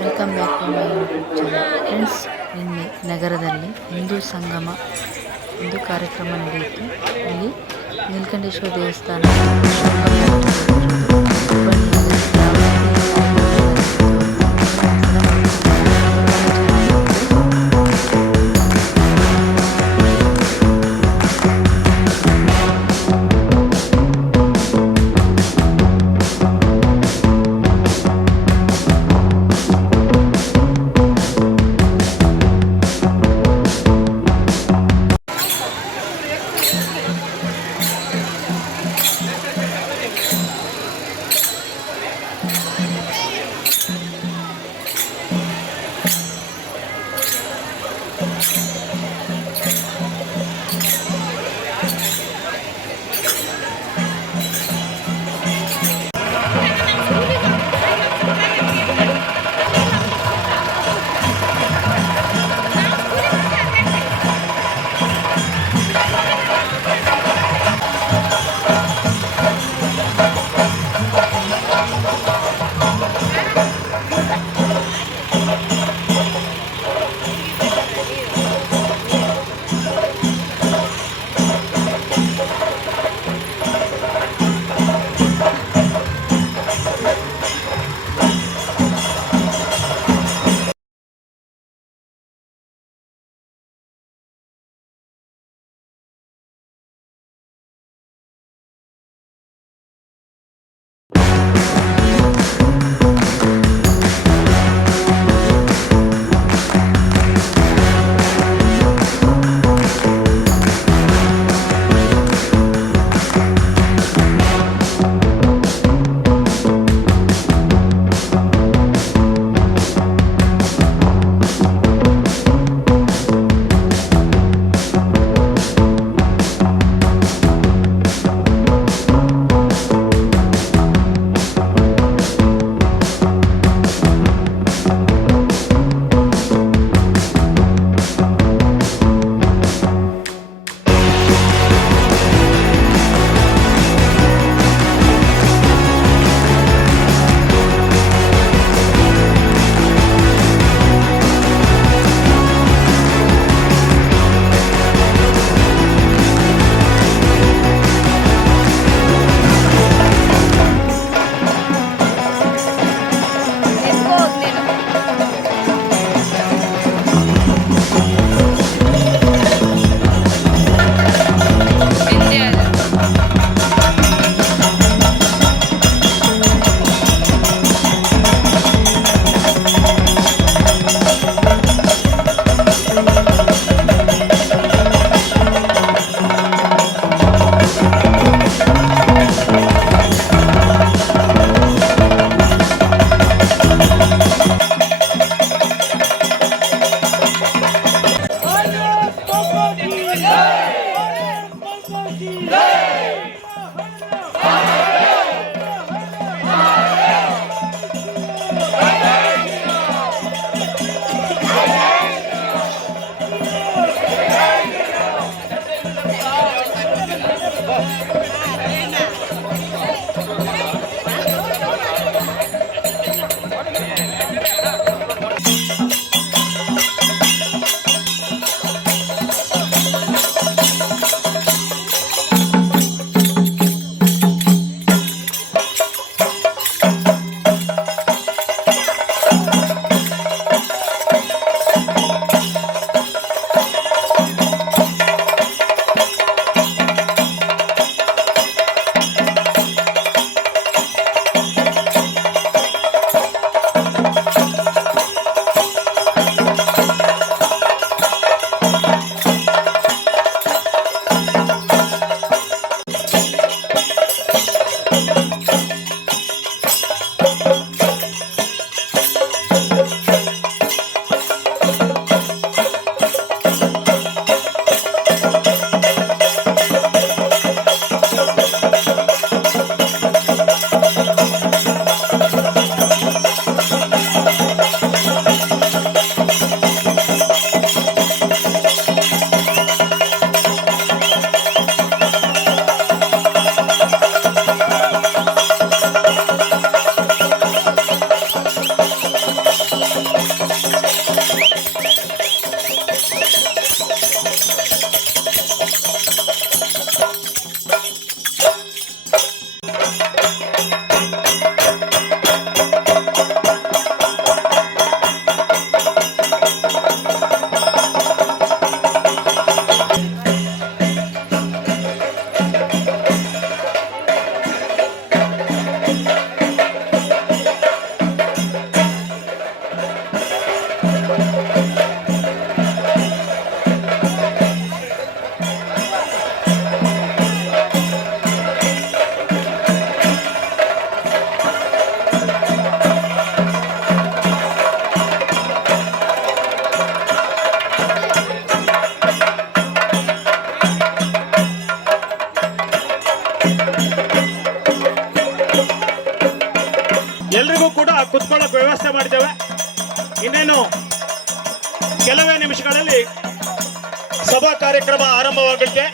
Welcome back to my YouTube channel. Friends, ನಿನ್ನೆ ನಗರದಲ್ಲಿ ಹಿಂದೂ ಸಂಗಮ ಒಂದು ಕಾರ್ಯಕ್ರಮ ನಡೆಯಿತು. ಇಲ್ಲಿ ನೀಲಕಂಠೇಶ್ವರ ದೇವಸ್ಥಾನ ಕುತ್ಕೊಳ್ಳೋಕೆ ವ್ಯವಸ್ಥೆ ಮಾಡಿದ್ದೇವೆ. ಇನ್ನೇನು ಕೆಲವೇ ನಿಮಿಷಗಳಲ್ಲಿ ಸಭಾ ಕಾರ್ಯಕ್ರಮ ಆರಂಭವಾಗುತ್ತೆ.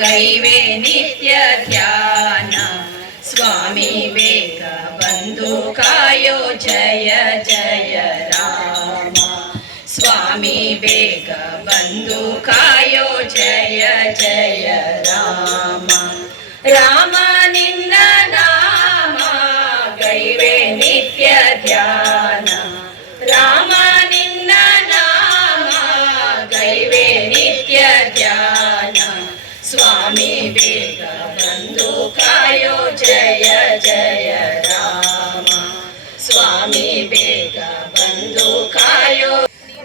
ಗೈವೆ ನಿತ್ಯ ಧ್ಯಾನ ಸ್ವಾಮಿ ಬೇಗ ಬಂದು ಕಾಯೋ ಜಯ ಜಯ ರಾಮ ಸ್ವಾಮಿ ಬೇಗ ಬಂದು ಕಾಯೋ ಜಯ ಜಯ ರಾಮ ರಾಮ ನಿನ್ನ ನಾಮ ಗೈವೆ ನಿತ್ಯ ಧ್ಯಾನ ರಾಮ ನಿನ್ನ ನಾಮ ಗೈವೆ ನಿತ್ಯ ಧ್ಯಾನ ಸ್ವಾಮಿ ಬೇಗ ಬಂದು ಕಾಯೋ ಜಯ ಜಯ ರಾಮ ಸ್ವಾಮಿ ಬೇಗ ಬಂದು ಕಾಯೋ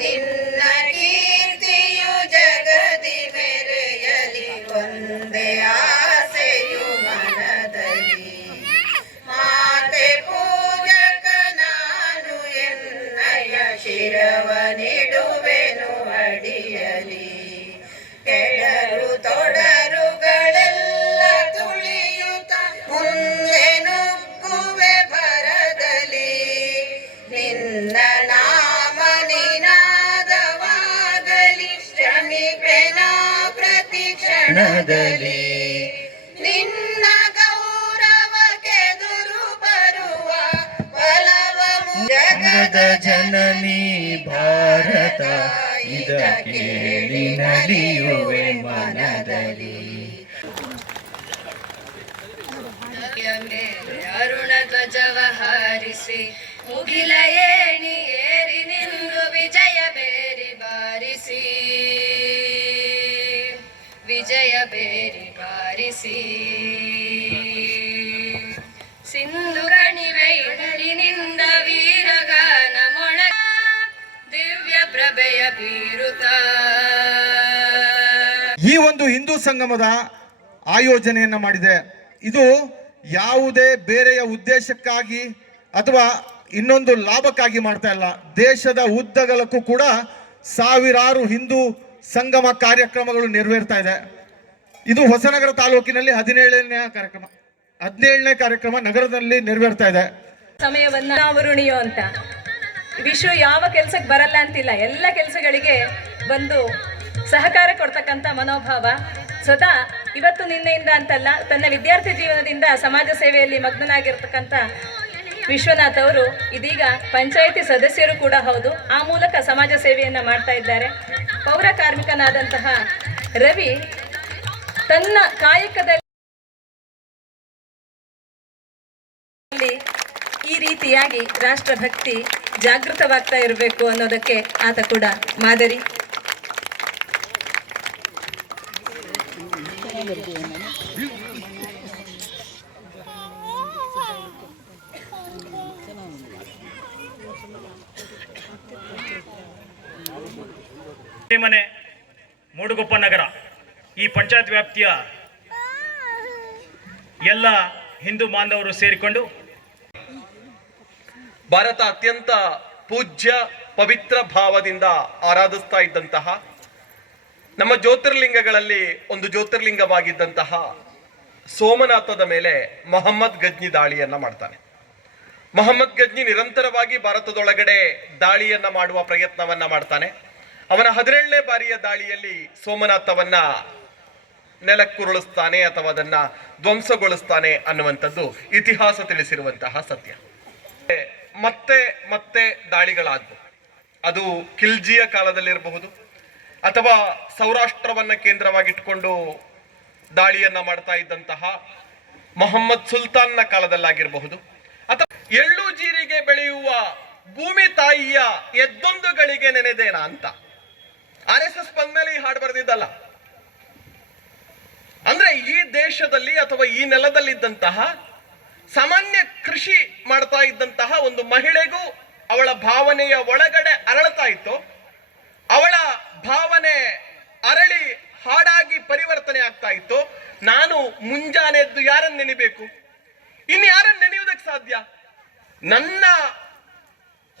ನಿನ್ನ ಕೀರ್ತಿಯು ಜಗದಿ ಮೆರೆಯಲಿ ಒಂದೇ ಆಸೆಯು ಮನದಲ್ಲಿ ಮಾತೆ ಪೂಜಕ ನಾನು ಎನ್ನಯ ಶಿರವ ನಿಡುವೆನು ಅಡಿಯಲಿ ಕೆಳರು ತೊಡರುಗಳೆಲ್ಲ ತುಳಿಯುತ್ತ ಮುಂದೆ ನುಗ್ಗುವೆ ಭರದಲ್ಲಿ ನಿನ್ನ ನಾಮ ನಿನಾದವಾಗಲಿ ಶ್ರಮಿಪೆನ ಪ್ರತಿ ಕ್ಷಣದಲ್ಲಿ ನಿನ್ನ ಗೌರವಕ್ಕೆದುರು ಬರುವ ಬಲವ ಜಗದ ಜನನಿ ಭಾರತ ಇದ ಕೇಳಿ ನಲಿಯುವೆ ಮನದಲ್ಲಿ. ಅರುಣ ಧ್ವಜವ ಹಾರಿಸಿ ಮುಗಿಲ ಏಣಿ ಏರಿ ನಿಂದು ವಿಜಯ ಬೇರಿ ಬಾರಿಸಿ ವಿಜಯ ಬೇರಿ ಬಾರಿಸಿ ಸಿಂಧು ಕಣಿವೆ ಇಡಲಿನಿಂದ ವೀರಗಾನ ಮೊಳ ದಿವ್ಯ ಪ್ರಭೆಯ ಬೀರುತ್ತ ಈ ಒಂದು ಹಿಂದೂ ಸಂಗಮದ ಆಯೋಜನೆಯನ್ನ ಮಾಡಿದೆ. ಇದು ಯಾವುದೇ ಬೇರೆಯ ಉದ್ದೇಶಕ್ಕಾಗಿ ಅಥವಾ ಇನ್ನೊಂದು ಲಾಭಕ್ಕಾಗಿ ಮಾಡ್ತಾ ಇಲ್ಲ. ದೇಶದ ಉದ್ದಗಲಕ್ಕೂ ಕೂಡ ಸಾವಿರಾರು ಹಿಂದೂ ಸಂಗಮ ಕಾರ್ಯಕ್ರಮಗಳು ನೆರವೇರ್ತಾ ಇದೆ. ಇದು ಹೊಸನಗರ ತಾಲೂಕಿನಲ್ಲಿ 17ನೇ ಕಾರ್ಯಕ್ರಮ ನಗರದಲ್ಲಿ ನೆರವೇರ್ತಾ ಇದೆ. ಸಮಯವನ್ನ ಅವರುಣಿಯೋ ಅಂತ ವಿಶ್ವ ಯಾವ ಕೆಲಸಕ್ಕೆ ಬರಲ್ಲ ಅಂತಿಲ್ಲ, ಎಲ್ಲ ಕೆಲಸಗಳಿಗೆ ಬಂದು ಸಹಕಾರ ಕೊಡ್ತಕ್ಕಂಥ ಮನೋಭಾವ ಸ್ವತಃ ಇವತ್ತು ನಿನ್ನೆಯಿಂದ ಅಂತಲ್ಲ, ತನ್ನ ವಿದ್ಯಾರ್ಥಿ ಜೀವನದಿಂದ ಸಮಾಜ ಸೇವೆಯಲ್ಲಿ ಮಗ್ನನಾಗಿರ್ತಕ್ಕಂಥ ವಿಶ್ವನಾಥ್ ಅವರು ಇದೀಗ ಪಂಚಾಯಿತಿ ಸದಸ್ಯರು ಕೂಡ ಹೌದು. ಆ ಮೂಲಕ ಸಮಾಜ ಸೇವೆಯನ್ನ ಮಾಡ್ತಾ ಇದ್ದಾರೆ. ಪೌರ ಕಾರ್ಮಿಕನಾದಂತಹ ರವಿ ತನ್ನ ಕಾಯಕದಲ್ಲಿ ಈ ರೀತಿಯಾಗಿ ರಾಷ್ಟ್ರಭಕ್ತಿ ಜಾಗೃತವಾಗ್ತಾ ಇರಬೇಕು ಅನ್ನೋದಕ್ಕೆ ಆತ ಕೂಡ ಮಾದರಿ. ಮನೆ ಮೂಡುಗೊಪ್ಪ ನಗರ ಈ ಪಂಚಾಯತ್ ವ್ಯಾಪ್ತಿಯ ಎಲ್ಲ ಹಿಂದೂ ಬಾಂಧವರು ಸೇರಿಕೊಂಡು ಭಾರತ ಅತ್ಯಂತ ಪೂಜ್ಯ ಪವಿತ್ರ ಭಾವದಿಂದ ಆರಾಧಿಸ್ತಾ ಇದ್ದಂತಹ ನಮ್ಮ ಜ್ಯೋತಿರ್ಲಿಂಗಗಳಲ್ಲಿ ಒಂದು ಜ್ಯೋತಿರ್ಲಿಂಗವಾಗಿದ್ದಂತಹ ಸೋಮನಾಥದ ಮೇಲೆ ಮೊಹಮ್ಮದ್ ಗಜ್ನಿ ದಾಳಿಯನ್ನ ಮಾಡ್ತಾನೆ. ಮೊಹಮ್ಮದ್ ಗಜ್ನಿ ನಿರಂತರವಾಗಿ ಭಾರತದೊಳಗಡೆ ದಾಳಿಯನ್ನ ಮಾಡುವ ಪ್ರಯತ್ನವನ್ನ ಮಾಡ್ತಾನೆ. ಅವನ 17ನೇ ಬಾರಿಯ ದಾಳಿಯಲ್ಲಿ ಸೋಮನಾಥವನ್ನ ನೆಲಕ್ಕುರುಳಿಸ್ತಾನೆ ಅಥವಾ ಅದನ್ನ ಧ್ವಂಸಗೊಳಿಸ್ತಾನೆ ಅನ್ನುವಂಥದ್ದು ಇತಿಹಾಸ ತಿಳಿಸಿರುವಂತಹ ಸತ್ಯ. ಮತ್ತೆ ಮತ್ತೆ ದಾಳಿಗಳಾದವು. ಅದು ಖಿಲ್ಜಿಯ ಕಾಲದಲ್ಲಿರಬಹುದು ಅಥವಾ ಸೌರಾಷ್ಟ್ರವನ್ನ ಕೇಂದ್ರವಾಗಿಟ್ಕೊಂಡು ದಾಳಿಯನ್ನ ಮಾಡ್ತಾ ಇದ್ದಂತಹ ಮೊಹಮ್ಮದ್ ಸುಲ್ತಾನ್ನ ಕಾಲದಲ್ಲಾಗಿರಬಹುದು ಅಥವಾ ಎಳ್ಳು ಜೀರಿಗೆ ಬೆಳೆಯುವ ಭೂಮಿ ತಾಯಿಯ ಎದ್ದೊಂದುಗಳಿಗೆ ನೆನೆದೇನ ಅಂತ RSS ಬಂದ್ಮೇಲೆ ಈ ಹಾಡು ಬರೆದಿದ್ದಲ್ಲ. ಅಂದ್ರೆ ಈ ದೇಶದಲ್ಲಿ ಅಥವಾ ಈ ನೆಲದಲ್ಲಿದ್ದಂತಹ ಸಾಮಾನ್ಯ ಕೃಷಿ ಮಾಡ್ತಾ ಇದ್ದಂತಹ ಒಂದು ಮಹಿಳೆಗೂ ಅವಳ ಭಾವನೆಯ ಒಳಗಡೆ ಅರಳ್ತಾ ಇತ್ತು. ಅವಳ ಭಾವನೆ ಅರಳಿ ಹಾಡಾಗಿ ಪರಿವರ್ತನೆ ಆಗ್ತಾ ಇತ್ತು. ನಾನು ಮುಂಜಾನೆ ಎದ್ದು ಯಾರನ್ನು ನೆನಿಬೇಕು? ಇನ್ನು ಯಾರನ್ನು ನೆನೆಯುವುದಕ್ಕೆ ಸಾಧ್ಯ? ನನ್ನ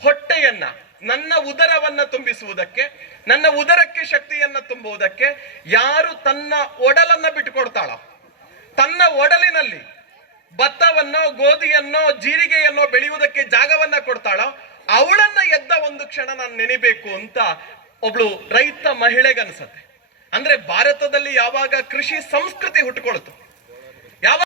ಹೊಟ್ಟೆಯನ್ನ, ನನ್ನ ಉದರವನ್ನ ತುಂಬಿಸುವುದಕ್ಕೆ, ನನ್ನ ಉದರಕ್ಕೆ ಶಕ್ತಿಯನ್ನ ತುಂಬುವುದಕ್ಕೆ ಯಾರು ತನ್ನ ಒಡಲನ್ನ ಬಿಟ್ಟುಕೊಡ್ತಾಳ, ತನ್ನ ಒಡಲಿನಲ್ಲಿ ಭತ್ತವನ್ನೋ ಗೋಧಿಯನ್ನೋ ಜೀರಿಗೆಯನ್ನೋ ಬೆಳೆಯುವುದಕ್ಕೆ ಜಾಗವನ್ನ ಕೊಡ್ತಾಳೋ ಅವಳನ್ನ ಎದ್ದ ಒಂದು ಕ್ಷಣ ನಾನು ನೆನಿಬೇಕು ಅಂತ ಒಬ್ಳು ರೈತ ಮಹಿಳೆಗನ್ಸತ್ತೆ. ಅಂದ್ರೆ ಭಾರತದಲ್ಲಿ ಯಾವಾಗ ಕೃಷಿ ಸಂಸ್ಕೃತಿ ಹುಟ್ಟುಕೊಳ್ತು, ಯಾವಾಗ